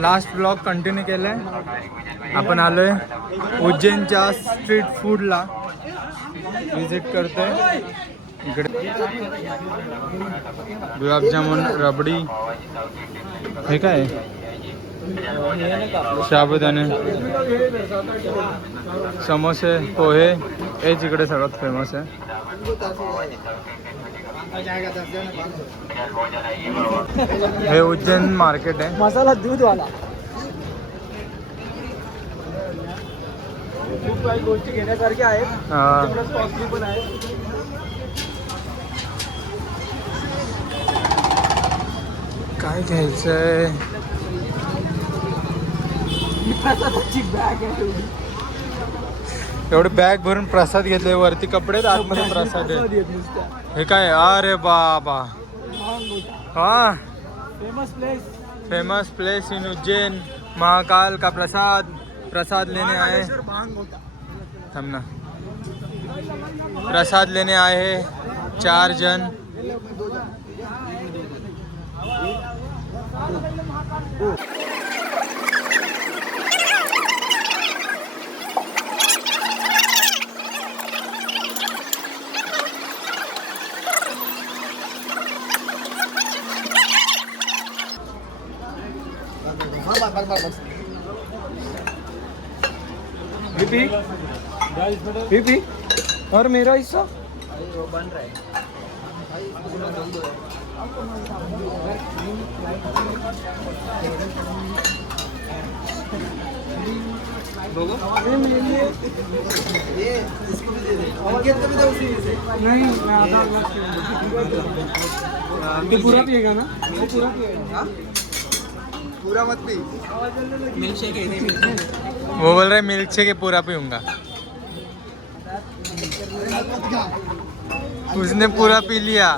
Last blog continue केलाय. आपण आलोय उज्जैनच्या स्ट्रीट फूडला विजिट करतोय. इकडे गुलाबजामुन, रबडी, हे काय साबुदाणे, समोसे, पोहे, हेच इकडे सगळ्यात फेमस आहे. हे उज्जैन मार्केट आहे. मसाला दूध वाला खूप काही गोष्टी घेण्यासारख्या आहेत. कॉस्टली पण आहे. काय घ्यायचंय? बॅग आहे. एवढे बॅग भरून प्रसाद घेतले. वरती कपडे, आतमध्ये प्रसाद आहे. हे काय? अरे बाबा. हा, famous place in Ujjain. Mahakal का प्रसाद लेने आए. हम ना प्रसाद लेने आए हैं 4 जन. पी और मेरा हिस्सा बन रहा है. नहीं तो पूरा पिएगा ना? वो पूरा पिएगा. पूरा मत पी. मिल्क शेक है. वो बोल रहे मिल्क शेक पूरा पीऊंगा. उसने पूरा पी लिया.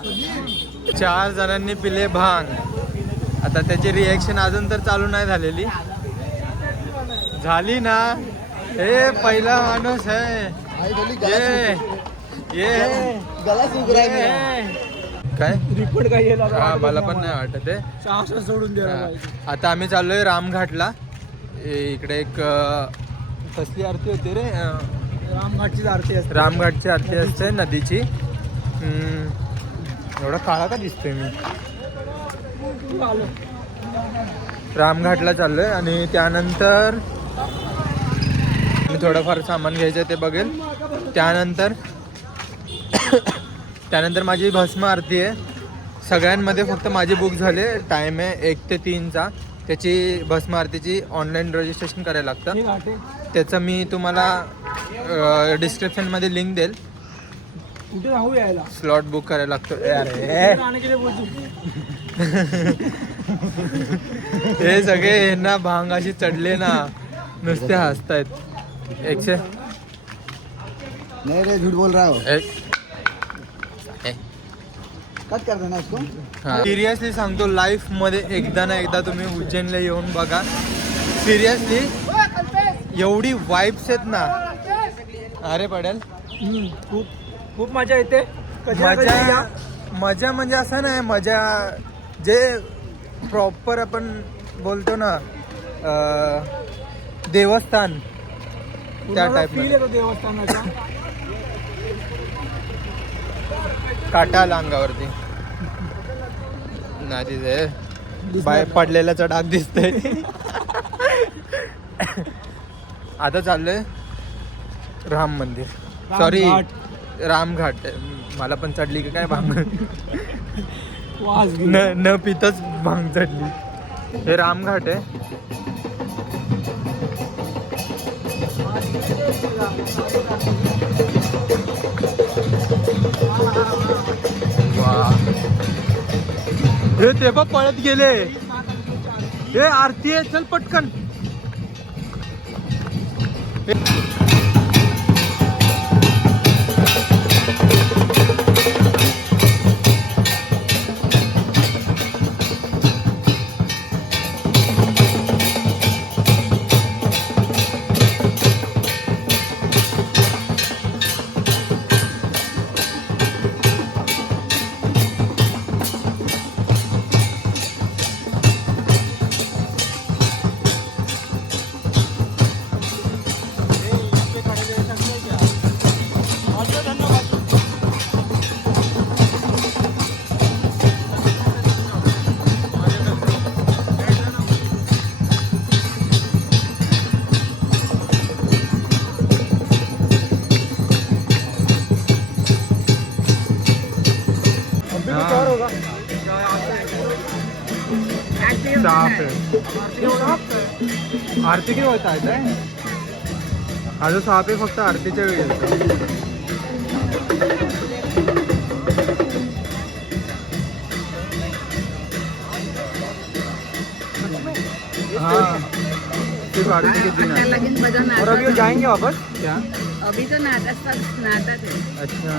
4 जणांनी पिले भांग. आता त्याची रिएक्शन अजून तर चालू नाही झालेली. झाली ना. हे पहिला माणूस आहे. ये गला सूख रहा है. काय रिपोर्ट काय येईल आता? हा, मला पण नाही वाटत आहे. सहाशे सोडून द्या. आता आम्ही चाललोय रामघाटला. इकडे एक कसली आरती होती रे? रामघाटची आरती असते. रामघाटची आरती असते नदीची. एवढा काळा का दिसतोय मी? रामघाटला चाललोय आणि त्यानंतर मी थोडंफार सामान घ्यायचं ते बघेल. त्यानंतर माझी भस्म आरती आहे. सगळ्यांमध्ये फक्त माझी बुक झाले. टाईम आहे 1 ते 3चा. त्याची भस्म आरतीची ऑनलाईन रजिस्ट्रेशन करायला लागतं. त्याचं मी तुम्हाला डिस्क्रिप्शनमध्ये लिंक देईल. कुठे राहू यायला? स्लॉट बुक करायला लागतो. हे सगळे ना भांगाशी चढले ना, नुसते हसतायत. नहीं रे, झूठ बोल रहा हो. कट कर देना इसको. सिरियसली सांगतो, लाईफ मध्ये एकदा ना एकदा तुम्ही उज्जैनला येऊन बघा. सिरियसली एवढी वाईब्स आहेत ना. अरे पडेल. खूप खूप मजा येते. मजा म्हणजे असं नाही. मजा जे प्रॉपर आपण बोलतो ना देवस्थान, त्या टाईप फील येतो देवस्थानाचा. काटा आला अंगावरती. ना तिथे बाहेर पडलेल्याचा डाग दिसतोय. आता चाललोय राम मंदिर. सॉरी, रामघाट. मला पण चढली की काय भांग? न पितच भांग चढली. हे रामघाट आहे. हे ते बघ पळत गेले. हे आरती आहे, चल पटकन. साप आहे. आरती किती होता आहे हा जो साप आहे फक्त आरतीच्या वेळी येतो. हाँ सिर्फ आरती के दिन है। लेकिन बजा और अभी वो जाएंगे वापस क्या? अभी तो नाटक है। अच्छा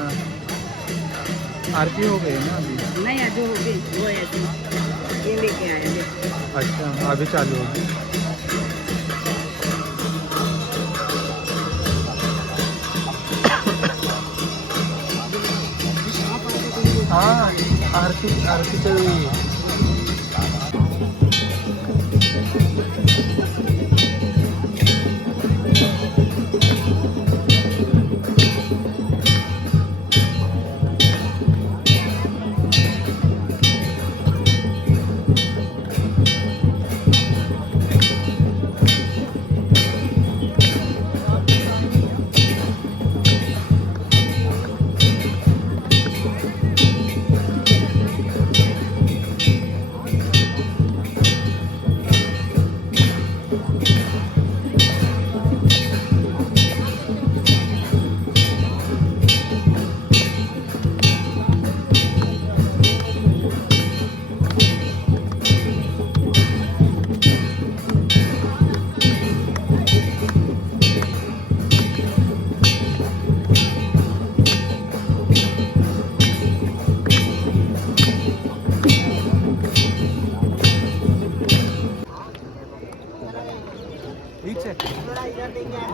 आरती हो गई ना अभी? नहीं अभी हो गई वो ऐसे ये लेके आए देखो। अच्छा अभी चालू होगी. हाँ आरतीच्या वेळी.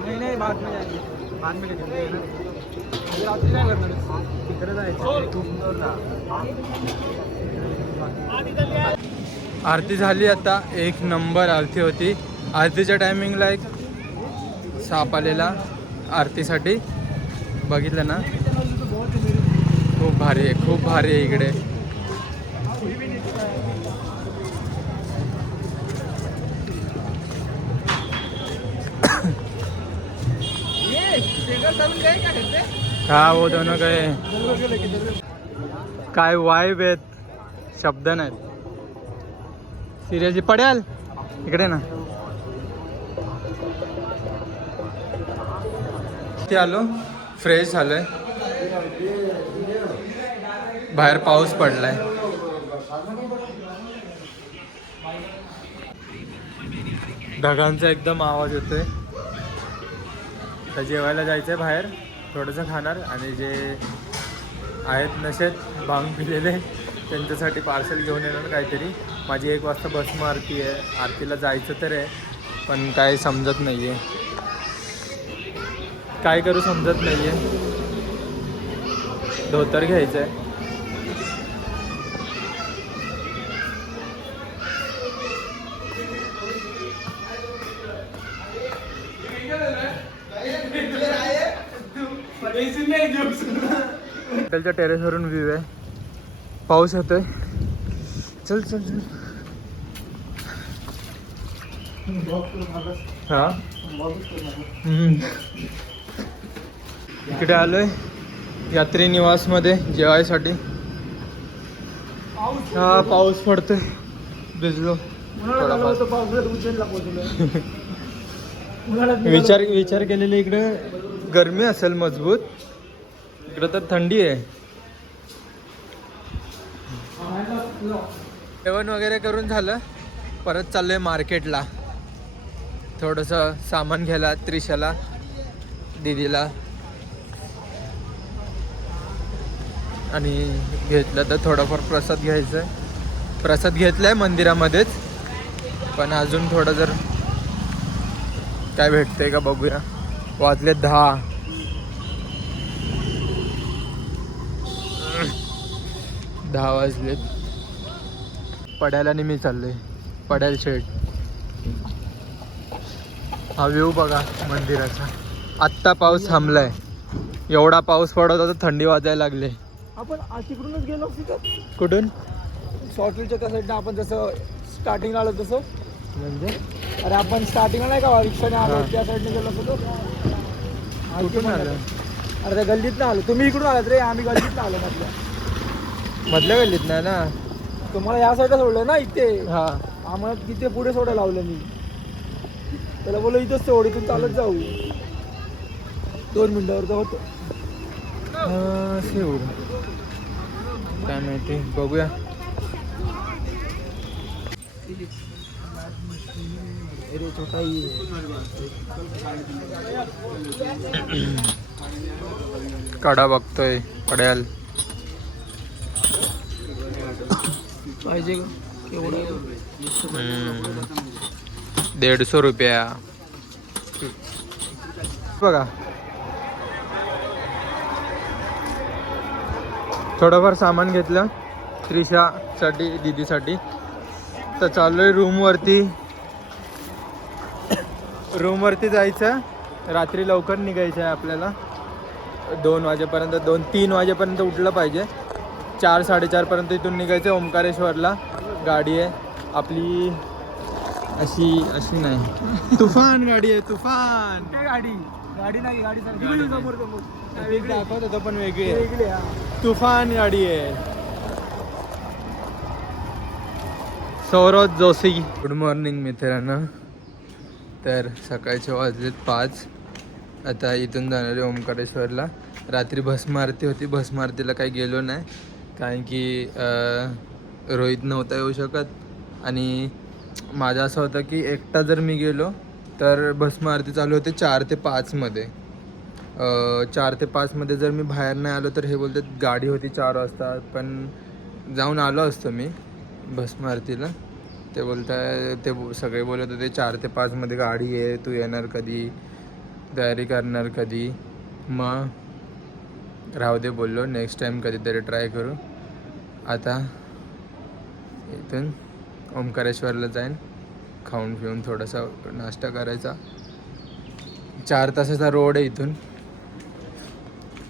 नहीं नहीं बाद में जाएंगे बाद में करेंगे ना अभी रात्री नाही करणार तिकडे जायचं आरती झाली आता. एक नंबर आरती होती. आरतीच्या टायमिंगला एक साप आलेला आरतीसाठी. बघितलं ना खूप भारी आहे खूप भारी आहे इकडे. हा वो दोनों गए. काय वाईब आहेत शब्द नाहीत. सिरियसली पडेल इकडे ना. ते आलो फ्रेश झालोय. बाहेर पाऊस पडलाय. ढगांचा एकदम आवाज येतोय. तर जेवायला जायचंय बाहेर. थोडंसं खाणार आणि जे आहेत नशेत भांग पिलेले त्यांच्यासाठी पार्सल घेऊन येणार काहीतरी. माझी 1 वाजता बस आरती आहे. आरतीला जायचं तर आहे पण काय समजत नाही आहे. काय करू समजत नाही आहे. धोतर घ्यायचं आहे. हॉटेलच्या टेरेसवरून व्ह्यू आहे. पाऊस येतोय. चल चल चल. हा इकडे आलोय यात्री निवासमध्ये जेवायसाठी. हा पाऊस पडतोय. भिजलो. विचार केलेले इकडे गरमी असेल मजबूत. इकडे तर थंडी आहे. जेवण वगैरे करून झालं. परत चाललोय मार्केटला. थोडंसं सामान घ्यायला त्रिशाला दीदीला. आणि घेतलं तर थोडाफार प्रसाद घ्यायचा आहे. प्रसाद घेतलाय मंदिरामध्येच पण अजून थोडं जर काय भेटतंय का बघूया. वाजले 10. वाजलेत. पड्याला मी चाललोय. पड्याल शेड. हा व्ह्यू बघा मंदिराचा. आत्ता पाऊस थांबलाय. एवढा पाऊस पडत होता थंडी वाजायला लागले. आपण तिकडूनच गेलो तिथं. कुठून? शॉर्टरीच्या त्या साईडला आपण जसं स्टार्टिंगला आलो तसं. म्हणजे अरे आपण स्टार्टिंगला नाही का रिक्षाने आलो त्या साईडने गेलो होतो. कुठून आलं? अरे त्या गल्लीत आलो. तुम्ही इकडून आलात रे. आम्ही गल्लीत आलो मधल्या गल्लीत नाही ना. तुम्हाला या साईडला सोडलं ना इथे. हा आम्हाला तिथे पुढे सोडा लावलं मी. त्याला बोललो इथंच सोड, इथून चालत जाऊ. 2 मिनिटावर तर होतं. असे एवढं काय माहिती, बघूया. अरे छोटा कडा बघतोय पड्याल पाहिजे का केवढं. 150 रुपया. बघा थोडंफार सामान घेतलं त्रिशासाठी दीदीसाठी. तर चाललोय रूमवरती जायचं. रात्री लवकर निघायचं आहे आपल्याला. 2 वाजेपर्यंत 2-3 वाजेपर्यंत उठलं पाहिजे. 4-4:30पर्यंत इथून निघायचं. ओंकारेश्वरला गाडी आहे आपली. अशी नाही, तुफान गाडी आहे, तुफान. काय गाडी नाही, गाडी समोर दाखवत होतो पण वेगळी आहे. वेगळी. तुफान गाडी आहे. सौरभ जोशी. गुड मॉर्निंग मित्रांनो. तर सकाळचे वाजलेत 5. आता इथून जाणार आहे ओंकारेश्वरला. रात्री भस्म आरती होती, भस्म आरतीला काही गेलो नाही कारण की रोहित नव्हता येऊ शकत. आणि माझं असं होतं की एकटा जर मी गेलो तर भस्म आरती चालू होते 4 ते 5 मध्ये. 4 ते 5 मध्ये जर मी बाहेर नाही आलो तर हे बोलतात गाडी होती 4 वाजता. पण जाऊन आलो असतो मी भस्म आरतीला. ते बोलताय, ते सगळे बोलत होते 4 ते 5 मध्ये गाडी आहे, तू येणार कधी, तयारी करणार कधी. मग राहू दे बोललो, नेक्स्ट टाईम कधीतरी ट्राय करू. आता इथून ओंकारेश्वरला जाईन, खाऊन पिऊन थोडासा नाश्ता करायचा. 4 तासाचा रोड आहे इथून.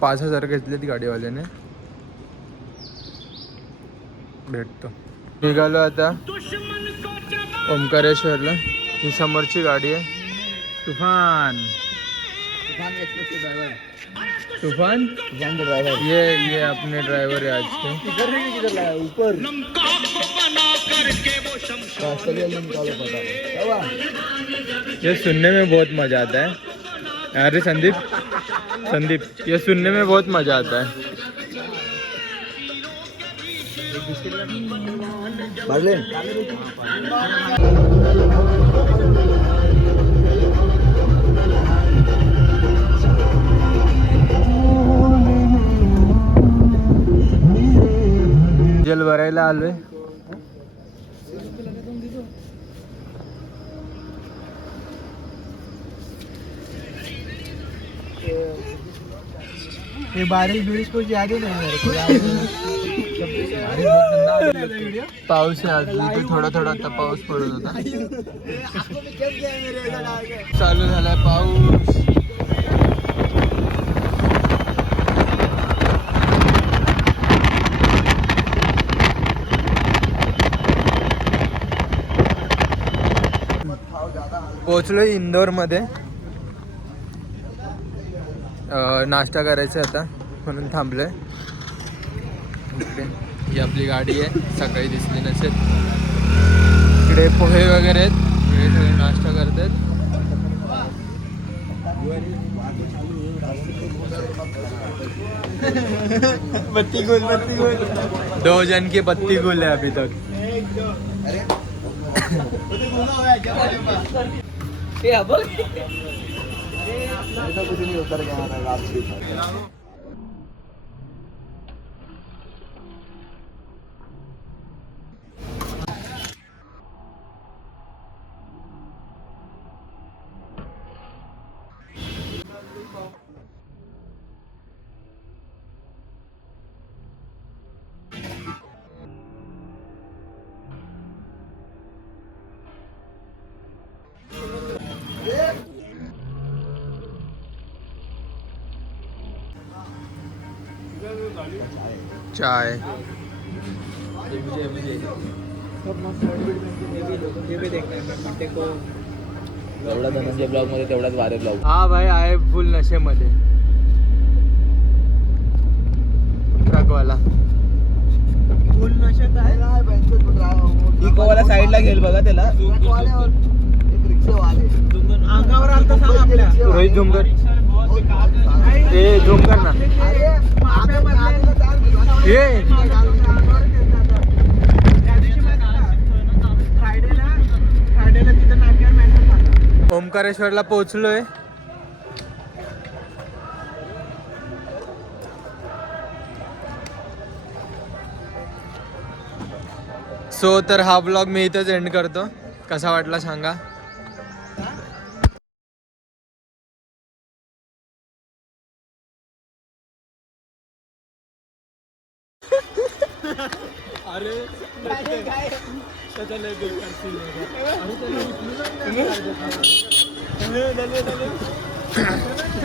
5,000 घेतलेत गाडीवाल्याने. भेटतो. निघालो आता ओंकारेश्वरला. ही समोरची गाडी आहे तुफान. तूफान ये अपने ड्राइवर है आज के. ऊपर ये सुनने में बहुत मज़ा आता है. अरे संदीप ये सुनने में बहुत मज़ा आता है. जल भरायला आलोय. ये बारिश को याद ही नहीं मेरे को. पाऊस आहे आज इथे. थोडा आता पाऊस पडत होता. चालू झालाय पाऊस. पोचलोय इंदोरमध्ये. नाश्ता करायचा आता म्हणून थांबलोय. ही आपली गाडी आहे, सकाळी दिसली नसेल. इकडे पोहे वगैरे आहेत, हे सगळे नाश्ता करतात. बत्ती गोल 2 जन की बत्ती गुल है अभी तक. कुछ नहीं उतर गया था रात से. चाय. एवढा धनंजय ब्लॉग मध्ये तेवढाच वारे ब्लॉग. हा भाई आहे फुल नशेमध्ये ट्रकवाला. फुल नशेत आहे. इकोवाला साईड साईडला घेईल बघा त्याला. अंगावर आलं तर सांग आपल्या. रोहित झूम कर. ए झूम कर ना. ए फ्रायडेला तिथं नाट्यावर मॅटर झाला. ओमकारेश्वरला पोहोचलोय. सो तर हा ब्लॉग मी इथंच एंड करतो. कसा वाटला सांगा.